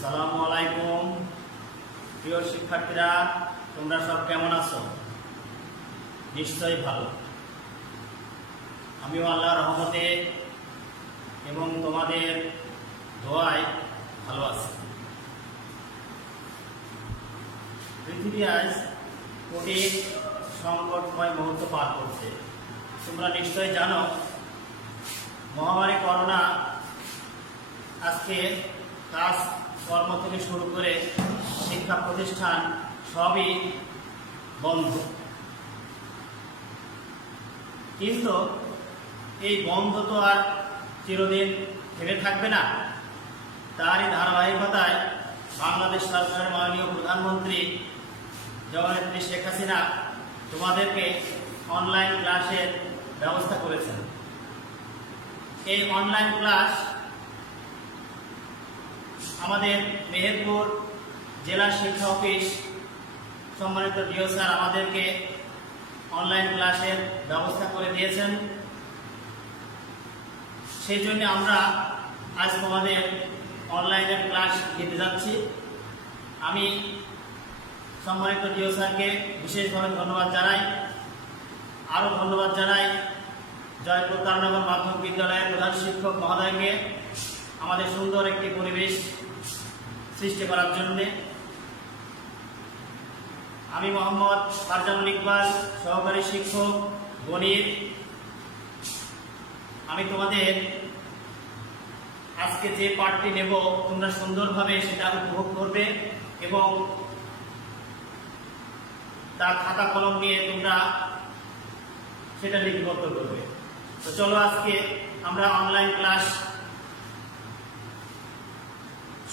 আসসালামু আলাইকুম প্রিয় শিক্ষার্থীরা, তোমরা সব কেমন আছো? নিশ্চয়ই ভালো। আমিও আল্লাহর রহমতে এবং তোমাদের দোয়ায় ভালো আছি। পৃথিবী আজ কঠিন সংকটময় মুহূর্ত পার করছে। তোমরা নিশ্চয়ই জানো, মহামারী করোনা আজকে কাজ কর্ম থেকে শুরু করে শিক্ষা প্রতিষ্ঠান সবই বন্ধ। কিন্তু এই বন্ধ তো আর চিরদিন থেমে থাকবে না। তারই ধারাবাহিকতায় বাংলাদেশ সরকারের মাননীয় প্রধানমন্ত্রী জননেত্রী শেখ হাসিনা তোমাদেরকে অনলাইন ক্লাসের ব্যবস্থা করেছেন। এই অনলাইন ক্লাস আমাদের মেহেরপুর জেলা শিক্ষা অফিস সম্মানিত ডিও স্যার আমাদেরকে অনলাইন ক্লাসের ব্যবস্থা করে দিয়েছেন। সেই জন্য আমরা আজ তোমাদের অনলাইনের ক্লাস দিতে যাচ্ছি। আমি সম্মানিত ডিও স্যারকে বিশেষভাবে ধন্যবাদ জানাই। আরও ধন্যবাদ জানাই জয়পুর কারণনগর মাধ্যমিক বিদ্যালয়ের প্রধান শিক্ষক মহোদয়কে আমাদের সুন্দর একটি পরিবেশ সৃষ্টি করার জন্যে। আমি মোহাম্মদ ফারজানুল ইকবাল, সহকারী শিক্ষক গণিত। আমি তোমাদের আজকে যে পাঠটি নেব তোমরা সুন্দরভাবে সেটা উপভোগ করবে এবং তার খাতা কলম নিয়ে তোমরা সেটা লিপিবদ্ধ করবে। তো চলো আজকে আমরা অনলাইন ক্লাস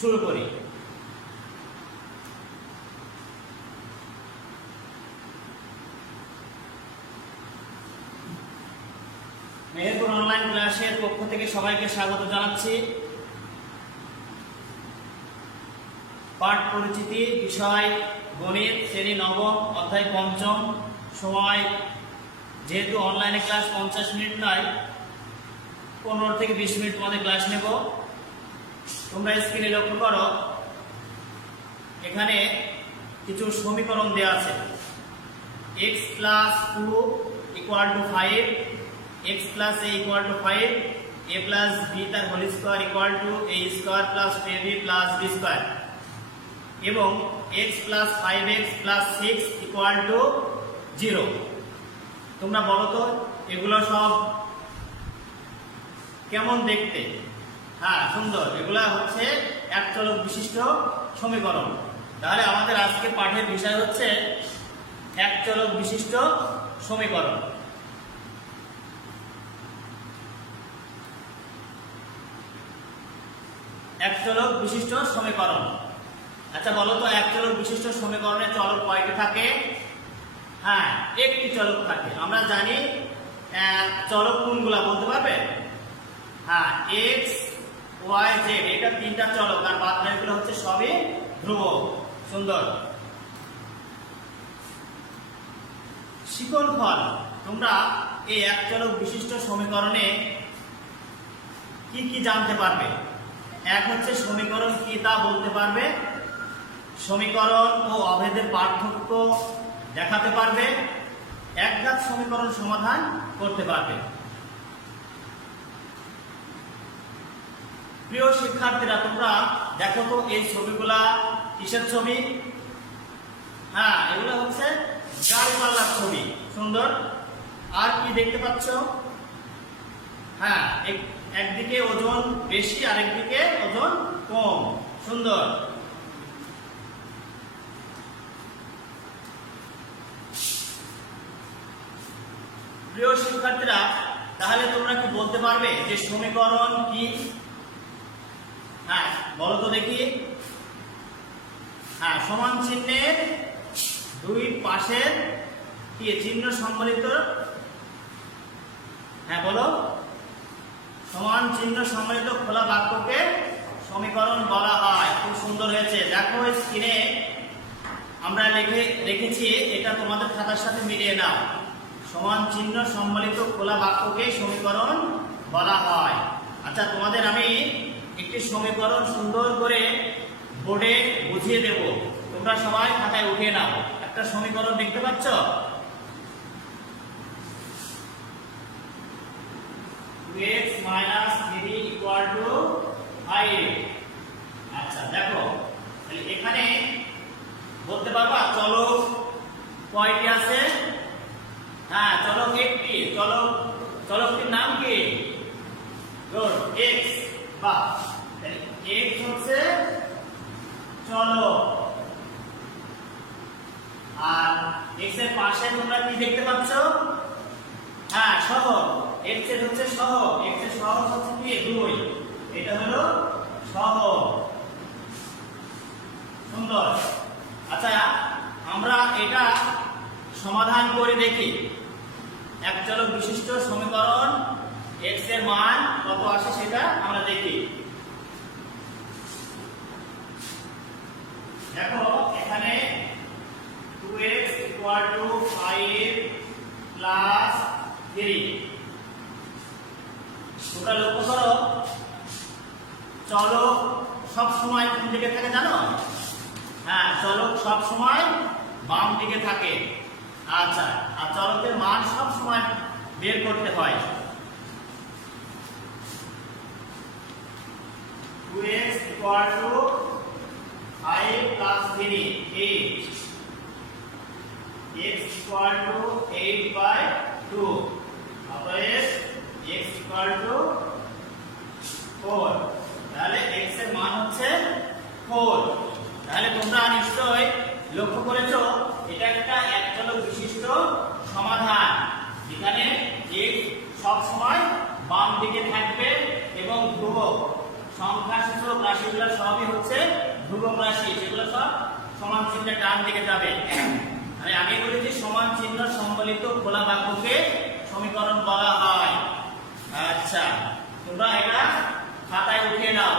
শুরু করি। মেহেরপুর অনলাইন ক্লাসের পক্ষ থেকে সবাইকে স্বাগত জানাচ্ছি। পাঠ পরিচিতি, বিষয় গণিত, শ্রেণী নবম, অধ্যায় পঞ্চম। সময় যেহেতু অনলাইনে ক্লাস 50 মিনিট নয়, 15 থেকে 20 মিনিট তোমাদের ক্লাস নেব। তোমরা স্ক্রিনে লক্ষ্য করো, এখানে কিছু সমীকরণ দেওয়া আছে। x + 2 = 5, x + a = 5, a + b তার whole square = a² + 2ab + b² এবং x + 5x + 6 = 0। তোমরা বলো তো এগুলো সব কেমন দেখতে? হ্যাঁ, সুন্দর। এগুলা হচ্ছে এক চলক বিশিষ্ট সমীকরণ। তাহলে আমাদের আজকে পাঠের বিষয় হচ্ছে এক চলক বিশিষ্ট সমীকরণ। এক চলক বিশিষ্ট সমীকরণ। আচ্ছা বলো তো, এক চলক বিশিষ্ট সমীকরণে চলক কয়টি থাকে? হ্যাঁ, একটি চলক থাকে। আমরা জানি চলক কোনগুলা বলতে পারবে? হ্যাঁ, x y z এটা তিনটা চলক, আর বাদ বাকিগুলো হচ্ছে সবই ধ্রুবক। সুন্দর। শিকলফল, তোমরা এই এক চলক বিশিষ্ট সমীকরণে কি কি জানতে পারবে? এক হচ্ছে সমীকরণ কি তা বলতে পারবে, সমীকরণ ও অভেদের পার্থক্য দেখাতে পারবে, একঘাত সমীকরণ সমাধান করতে পারবে। প্রিয় শিক্ষার্থীরা, তোমরা দেখো তো এই ছবিগুলা কিসের ছবি? হ্যাঁ, এগুলো হচ্ছে গাড়িপাল্লার ছবি। সুন্দর। আর কি দেখতে পাচ্ছ? হ্যাঁ, একদিকে ওজন বেশি, আরেকদিকে ওজন কম। সুন্দর। প্রিয় শিক্ষার্থীরা, তাহলে তোমরা কি বলতে পারবে যে সমীকরণ কি? হ্যাঁ, বলো তো দেখি। হ্যাঁ, সমান চিহ্নের দুই পাশের কি চিহ্ন সম্মিলিত? হ্যাঁ বলো। সমান চিহ্ন সম্মিলিত খোলা বাক্যকে সমীকরণ বলা হয়। খুব সুন্দর হয়েছে। দেখো স্ক্রিনে আমরা রেখেছি, এটা তোমাদের খাতার সাথে মিলিয়ে নাও। সমান চিহ্ন সম্মিলিত খোলা বাক্যকে সমীকরণ বলা হয়। আচ্ছা, তোমাদের আমি একটি সমীকরণ সুন্দর করে বোর্ডে বুঝিয়ে দেব, তোমরা সবাই খাতায় উঠিয়ে নাও। একটা সমীকরণ দেখতে পাচ্ছ, 2x - 3 = 5। আচ্ছা দেখো, তাহলে এখানে বলতে পারবা চলক কয়টি আছে? হ্যাঁ, চলক একটি। চলকটির নাম কি? Good, x। বাহ, তাহলে x হচ্ছে চলক। আর x এর পাশে তোমরা কি দেখতে পাচ্ছ? হ্যাঁ, সহগ। x এর হচ্ছে সহগ, x এর সহগ হচ্ছে কি? 2। এটা হলো সহগ। সুন্দর। আচ্ছা, আমরা এটা সমাধান করে দেখি। এক চলক বিশিষ্ট সমীকরণ x এর মান কত আসে সেটা আমরা দেখি। দেখো এখানে 2x = 5 + 3। তোমরা লক্ষ্য করো, চলক সব সময় কোন দিকে থাকে জানো? হ্যাঁ, চলক সব সময় বাম দিকে থাকে। আচ্ছা, আর চলকের মান সব সময় বের করতে হয়। 2x = 5 + 3 8। x = 8/2। অতএব x = 4। তাহলে x এর মান হচ্ছে 4। তাহলে তোমরা নিশ্চয়ই লক্ষ্য করেছো এটা একটা এক চলক বিশিষ্ট সমাধান, যেখানে x সব সময় বাম দিকে থাকবে এবং ধ্রুবক সংখ্যাসূচক রাশিগুলো সবই হচ্ছে ধ্রুবক রাশি, সেগুলো সব সমান চিহ্নের ডান দিকে যাবে। আমি আগে বলেছি সমান চিহ্ন সম্বলিত খোলা বাক্যকে সমীকরণ বলা হয়। আচ্ছা, তোমরা এটা খাতায় উঠিয়ে নাও।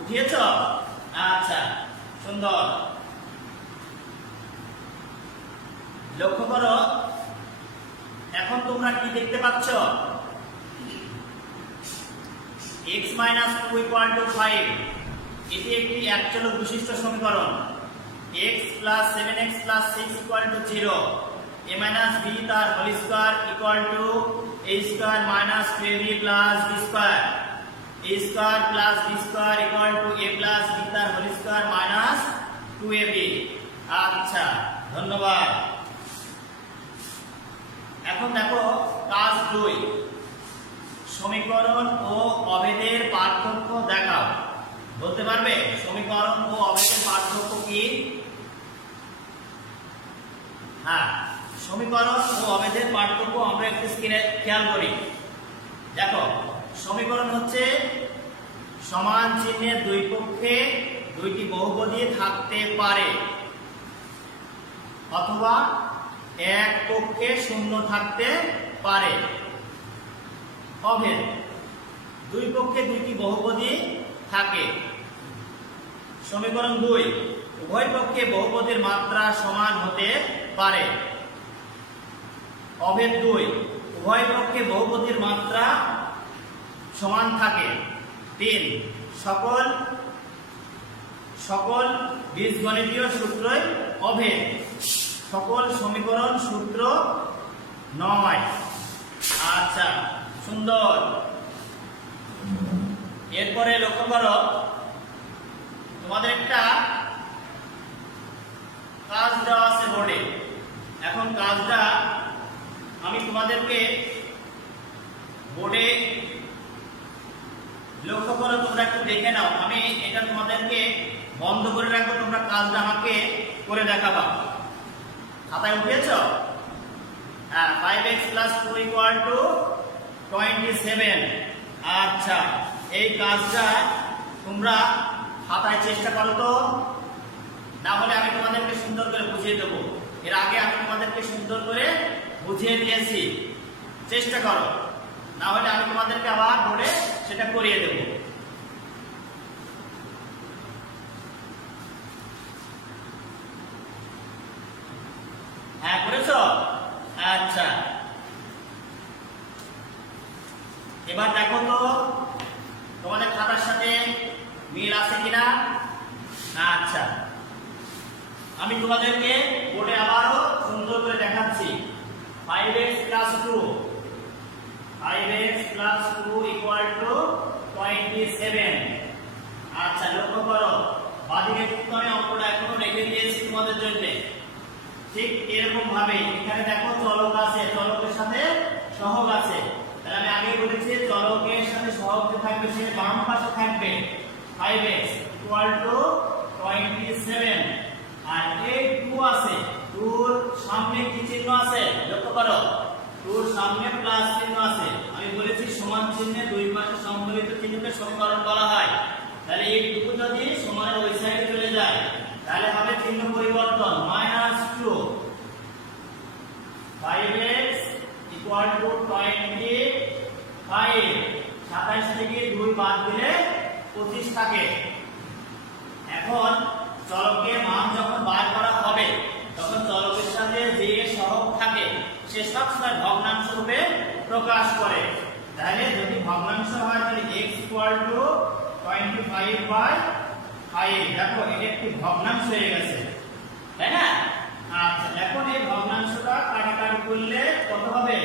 উঠিয়েছ? আচ্ছা, সুন্দর। লক্ষ্য করো, এখন তোমরা কি দেখতে পাচ্ছ? x - 2 = 5। এটি একটি এক চলক বিশিষ্ট সমীকরণ। x + 7x + 6 = 0। a - b তার whole square = a² - 2ab + b²। a² + b² = a + b তার হোল স্কয়ার - 2ab। আচ্ছা, ধন্যবাদ। এখন দেখো কাজ 2, সমীকরণ ও অভেদের পার্থক্য দেখাও। বলতে পারবে সমীকরণ ও অভেদের পার্থক্য কি? হ্যাঁ, সমীকরণ ও অভেদের পার্থক্য আমরা একটু স্ক্রিনে খেয়াল করি। দেখো, সমীকরণ হচ্ছে সমান চিহ্নের দুই পক্ষে দুইটি বহুপদী থাকতে পারে, অথবা এক পক্ষে শূন্য থাকতে পারে। অভেদ, দুই পক্ষে দুইটি বহুপদী থাকে। সমীকরণ 2, উভয় পক্ষে বহুপদীর মাত্রা সমান হতে পারে। অভেদ 2, উভয় পক্ষে বহুপদীর মাত্রা সমান থাকে। 3, সকল বীজগণিতীয় সূত্রই অভেদ, সকল সমীকরণ সূত্র নয়। আচ্ছা, সুন্দর। এরপরে লক্ষ্য করো, তোমাদের একটা কাজ দেওয়া আছে বোর্ডে। এখন কাজটা আমি তোমাদেরকে বোর্ডে লক্ষ্য করো, তোমরা একটু দেখে নাও। আমি এটা তোমাদেরকে বন্ধ করে রাখবো, তোমরা কাজটা আমাকে করে দেখাবা। খাতায় উঠেছ? হ্যাঁ, 5x + 2 = 27। আচ্ছা, এই কাজটা তোমরা খাতায় চেষ্টা করো তো, না হলে আমি তোমাদেরকে সুন্দর করে বুঝিয়ে দেবো। এর আগে আমি তোমাদেরকে সুন্দর করে বুঝিয়ে দিয়েছি, চেষ্টা করো, না হলে আমি তোমাদেরকে আবার বলে সেটা করিয়ে দেবো। হ্যাঁ, করেছ? আচ্ছা, এবার দেখো তো তোমাদের খাতার সাথে মিল আছে কিনা। আচ্ছা, আমি তোমাদেরকে বোর্ডে আবারও সুন্দর করে দেখাচ্ছি। 5x plus 2 = 27। আচ্ছা, লক্ষ্য করো বাদিকে কিন্তু আমি অঙ্কটা এখনো রেখে দিয়েছি তোমাদের জন্য। ঠিক এরকম ভাবে এখানে দেখো চলক আছে, চলকের সাথে সহগ আছে। তাহলে আমি আগে বলেছি চলকের সাথে সহগ যে থাকবে সে বাম পাশে থাকবে। 5x = 27। আর এই 2 আছে, 2 এর সামনে কি চিহ্ন আছে লক্ষ্য করো, 2 এর সামনে প্লাস চিহ্ন আছে। আমি বলেছি সমান চিহ্নে দুই পাশে সম্মিলিত চিহ্নকে সমীকরণ বলা হয়। তাহলে এই 2 যদি সমানের ওই সাইডে চলে যায় তাহলে হবে চিহ্ন পরিবর্তন -2। 5x = 25। 27 থেকে 2 বাদ দিলে 25 থাকে। এখন চলকের মান যখন বার করা হবে তখন চলকের সাথে যে সহগ থাকে সে সবসময় ভগ্নাংশ রূপে প্রকাশ করে। তাহলে যদি ভগ্নাংশ হয় তাহলে x = 25/5। দেখো এটা একটি ভগ্নাংশ হয়ে গেছে, তাই না? আচ্ছা, এখন এই ভগ্নাংশটা কাটাকাটি করলে কত হবে?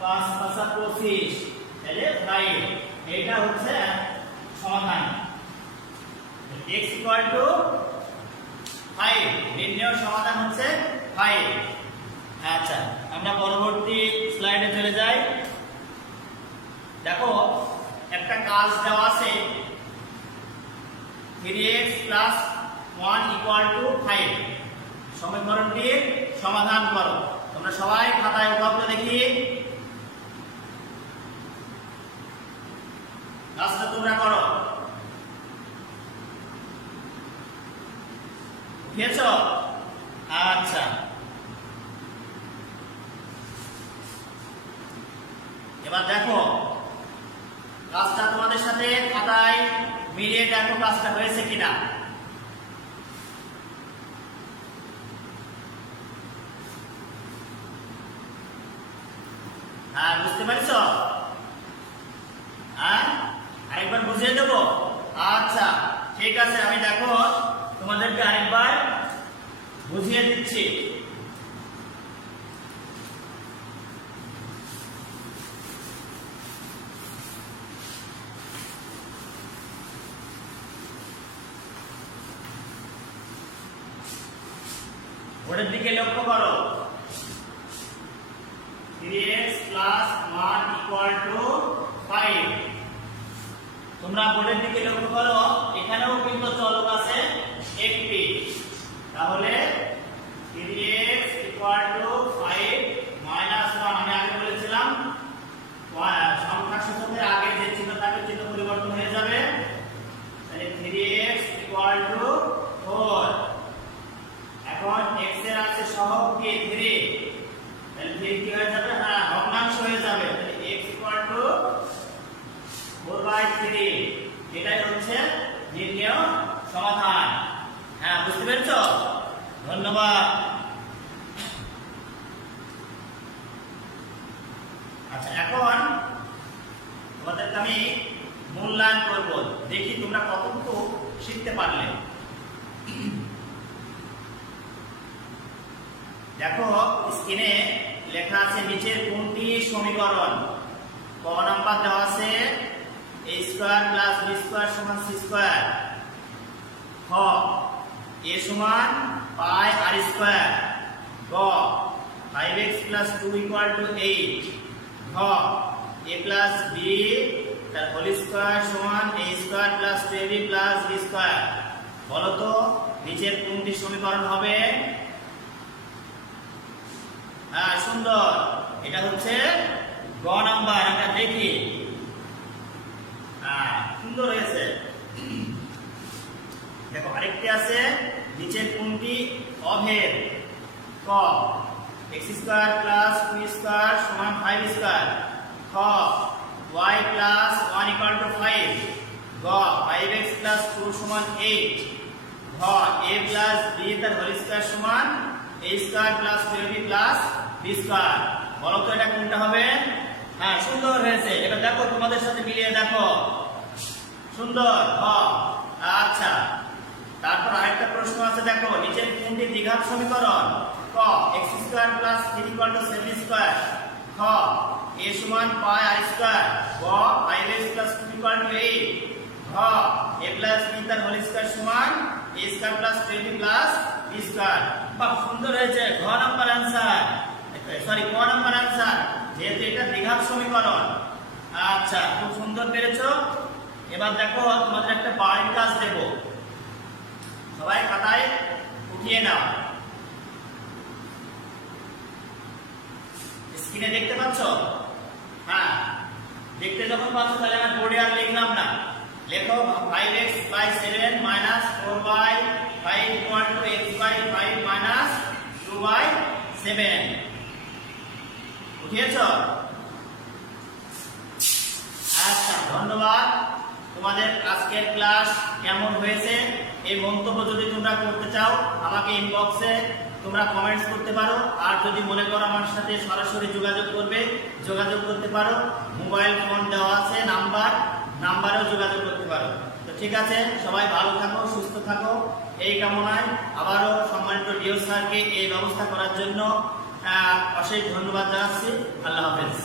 5 × 5 = 25, তাহলে 5। এটা হচ্ছে সমাধান। x = 5, নির্ণয় সমাধান হচ্ছে 5। আচ্ছা, আমরা পরবর্তী স্লাইডে চলে যাই। দেখো একটা কাজ দেওয়া আছে 3x + 1 = 5। সমীকরণটির সমাধান করো। তোমরা সবাই খাতায় উঠাও তো দেখি। কাজটা তোমরা করো। উঠেছ? আচ্ছা, এবার দেখো কাজটা তোমাদের সাথে খাতায় মিলিয়ে দেখো কাজটা হয়েছে কিনা। হ্যাঁ, বুঝতে পারছ? হ্যাঁ, আরেকবার বুঝিয়ে দেবো। আচ্ছা, ঠিক আছে, আমি দেখো তোমাদেরকে আরেকবার বুঝিয়ে দিচ্ছি। বোর্ডের দিকে লক্ষ্য করো। 3x + 1 = 5। তোমরা বোর্ডের দিকে লক্ষ্য করো, এখানেও কিন্তু চলক আছে একটি। তাহলে 3x = 5 - 1। আমি আগে বলেছিলাম সংখ্যা সূচকের আগে যে চিহ্ন থাকে চিহ্ন পরিবর্তন হয়ে যাবে। তাহলে 3x = 4। এখন x এর আছে সহগ কি 3, তাহলে 3 কি হয়ে যাবে? হ্যাঁ, ভগ্নাংশ হয়ে যাবে। তাহলে x = 4/3। এটাই হচ্ছে নির্ণয় সমাধান। হ্যাঁ, বুঝতে পেরেছো? ধন্যবাদ। আচ্ছা, এখন তোমাদেরকে আমি মূল্যায়ন করব, দেখি তোমরা কতটুকু শিখতে পারলে। দেখো স্ক্রিনে লেখা আছে নিচের কোনটি সমীকরণ। ক নাম্বার দেওয়া আছে a² + b² = c²। খ a = πr²। গ 5x + 2 = 8। ঘ a + b তার হোল স্কয়ার সমান a² + 2ab + b²। বলো তো নিচের কোনটি সমীকরণ হবে? হ্যাঁ, সুন্দর, এটা হচ্ছে গ নাম্বার। আমরা দেখি। হ্যাঁ, সুন্দর হয়েছে। দেখো আরেকটি আছে নিচের কোনটি অভেদ। ক x² + 2² = 5²। খ y + 1 = 5। গ 5x + 2 = 8। ঘ a + b তার হোল স্কয়ার সমান a² + 2ab + b²। বলো তো এটা কোনটা হবে? হ্যাঁ, সুন্দর হয়েছে। এবার দেখো তোমাদের সাথে মিলিয়ে দেখো, সুন্দর। আচ্ছা, তারপর আরেকটা প্রশ্ন আছে, দেখো নিচের কোনটি দ্বিঘাত সমীকরণ? ক x square plus 3 equal to 7 square, খ a সমান পাই r স্কয়ার, গ 5x প্লাস 2 ইকুয়াল টু 8, ঘ a প্লাস b তার হোল স্কয়ার সমান a square plus 20 plus b square. বাহ, সুন্দর হয়েছে। ঘ নাম্বার आंसर, সরি ক নাম্বার आंसर, যেহেতু এটা দ্বিঘাত সমীকরণ। আচ্ছা, খুব সুন্দর পেরেছো। এবার দেখো তোমাদের একটা বাড়ির কাজ দেব, সবাই খাতায় উঠিয়ে নাও। স্ক্রিনে দেখতে পাচ্ছ? হ্যাঁ, দেখতে যখন পাচ্ছ তাহলে আমি বোর্ডে আর লিখলাম না, লেখো 5x by 7 minus 4 by 5 equal to x by 5 minus 2 by 7। উঠিয়েছ? আচ্ছা, ধন্যবাদ। তোমাদের আজকের ক্লাস কেমন হয়েছে এই মন্তব্য যদি তোমরা করতে চাও আমাকে ইনবক্সে তোমরা কমেন্টস করতে পারো, আর যদি মনে করো আমার সাথে সরাসরি যোগাযোগ করবে যোগাযোগ করতে পারো। মোবাইল ফোন দেওয়া আছে, নাম্বারেও যোগাযোগ করতে পারো। তো ঠিক আছে, সবাই ভালো থাকো, সুস্থ থাকো, এই কামনায় আবারও সম্মানিত ডিও স্যারকে এই ব্যবস্থা করার জন্য অশেষ ধন্যবাদ জানাচ্ছি। আল্লাহ হাফেজ।